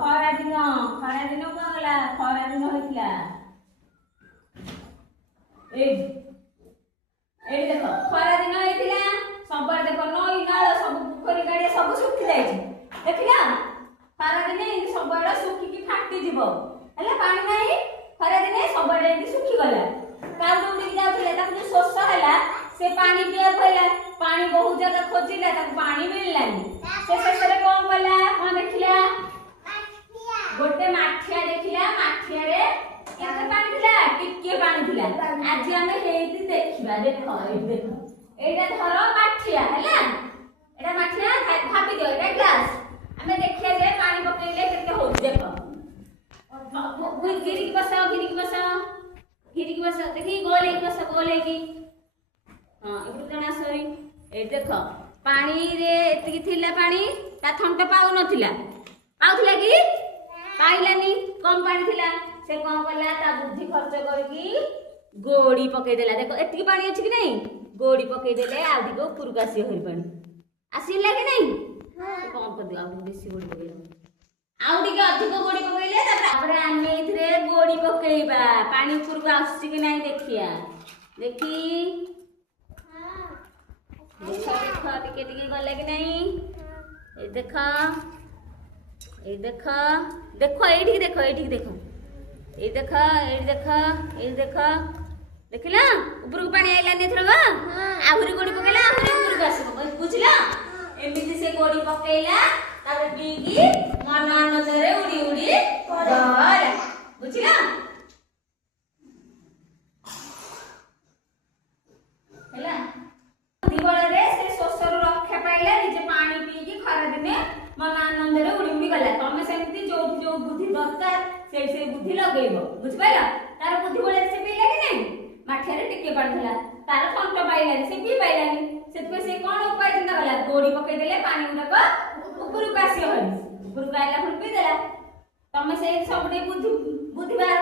ଖରା ଦିନ କଣ ଗଲା ଖରା ଦିନ ହେଇଥିଲା ଏଇ ଦେଖ ଖରା ଦିନ ହେଇଥିଲା ସବୁଆଡେ ଦେଖ ନଈ ନାଳ ସବୁ ପୋଖରୀ ଗାଡିଆ ସବୁ ଶୁଖି ଯାଇଛି ଦେଖିଲା ଖରା ଦିନେ ଏମିତି ସବୁଆଡେ ଶୁଖିକି ଫାଟି ଯିବ ହେଲା ପାଣି ନାହିଁ ଖରା ଦିନେ ସବୁଆଡେ ଏମିତି ଶୁଖି ଗଲା କାଉ ଦୌଡ଼ିକି ଯାଉଥିଲେ ତାକୁ ଯୋଉ ଶୋଷ ହେଲା ସେ ପାଣି ପିଇବାକୁ ହେଲା ପାଣି ବହୁତ ଜାଗା ଖୋଜିଲା ତାକୁ ପାଣି ମିଳିଲାନି ସେ ଶେଷରେ କଣ କଲା କଣ ଦେଖିଲା ଗୋଟେ ମାଠିଆ ଦେଖିଲା ମାଠିଆରେ କେତେ ପାଣି ଥିଲା ଟିକେ ପାଣି ଥିଲା ଆଜି ଆମେ ହେଇଠି ଦେଖିବା ଦେଖ ଏଇଠି ଦେଖ ଏଇଟା ଧର ମାଠିଆ ହେଲା ଏଟା ମାଠିଆ ଭାବି ଦିଅ ଏଟା ଗ୍ଲାସ ଆମେ ଦେଖିବା ଯେ ପାଣି ପକେଇଲେ କେତେ ହଉଛି ଦେଖ ଘିରିକି ବସାଅ ଦେଖି ଗୋଲ ହେଇକି ବସ ଗୋଲ ହେଇକି ହଁ ଏପଟୁ ଜଣା ସରି ଏଇଠି ଦେଖ ପାଣିରେ ଏତିକି ଥିଲା ପାଣି ତା ଥଣ୍ଟ ପାଉନଥିଲା ପାଉଥିଲା କି ପାଇଲାନି କମ ପାଣି ଥିଲା ସେ କଣ କଲା ତା ବୁଦ୍ଧି ଖର୍ଚ୍ଚ କରିକି ଗୋଡି ପକେଇଦେଲା ଦେଖ ଏତିକି ପାଣି ଅଛି କି ନାଇଁ ଗୋଡି ପକେଇଦେଲେ ଆଉ ଟିକେ ଉପରକୁ ଆସିବ ହେଇ ପାଣି ଆସିଲା କି ନାଇଁ କଣ କରିଦିଅ ଆଉ ବେଶୀ ଗୋଡି ପକେଇଲା ଆଉ ଟିକେ ଅଧିକ ଗୋଡି ପକେଇଲେ ତାପରେ ଆମେ ଏଥିରେ ଗୋଡି ପକେଇବା ପାଣି ଉପରକୁ ଆସୁଛି କି ନାଇଁ ଦେଖିଆ ଦେଖି ଦେଖ ଟିକେ ଟିକେ ଗଲା କି ନାଇଁ ଏଇ ଦେଖ ଦେଖ ଏଇଠିକି ଦେଖ ଏଇ ଦେଖ ଦେଖିଲା ଉପରକୁ ପାଣି ଆଇଲାନି ଏଥରକ ଆହୁରି ଗୋଡି ପକେଇଲା ଆହୁରି ଉପରକୁ ଆସିବ ବୁଝିଲ ଏମିତି ସେ ଗୋଡି ପକେଇଲା ତାପରେ ପିଇକି ମନ ଆନନ୍ଦରେ ଉଡି ଉଡି ଗଲା ବୁଝିଲ ହେଲା ଦିବଳରେ ସେ ଶୋଷରୁ ରକ୍ଷା ପାଇଲା ନିଜେ ପାଣି ପିଇକି ଖରା ଦିନେ ମନ ଆନନ୍ଦରେ ଉଡି ଉଡି ଗଲା ତମେ ସେମିତି ଯୋଉଠି ଯୋଉ ବୁଦ୍ଧି ଦରକାର ସେଇ ବୁଦ୍ଧି ଲଗେଇବ ବୁଝିପାରିଲ ତାର ବୁଦ୍ଧି ବଳରେ ସେ ପିଇଲା କି ନାଇଁ ମାଠିଆରେ ଟିକେ ପାଣି ଥିଲା ତାର ଥଣ୍ଟ ପାଇଲାନି ସେ ପିଇ ପାଇଲାନି ସେଥିପାଇଁ ସେ କଣ ଉପାୟ ଚିନ୍ତା କଲା ଗୋଡି ପକେଇଦେଲେ ପାଣି ଗୁଡାକ ଉପରକୁ ଆସିବ ଉପରକୁ ଆଇଲା ପୁଣି ପିଇଦେଲା ତମେ ସେଇ ସବୁ ବୁଦ୍ଧି ବାହାର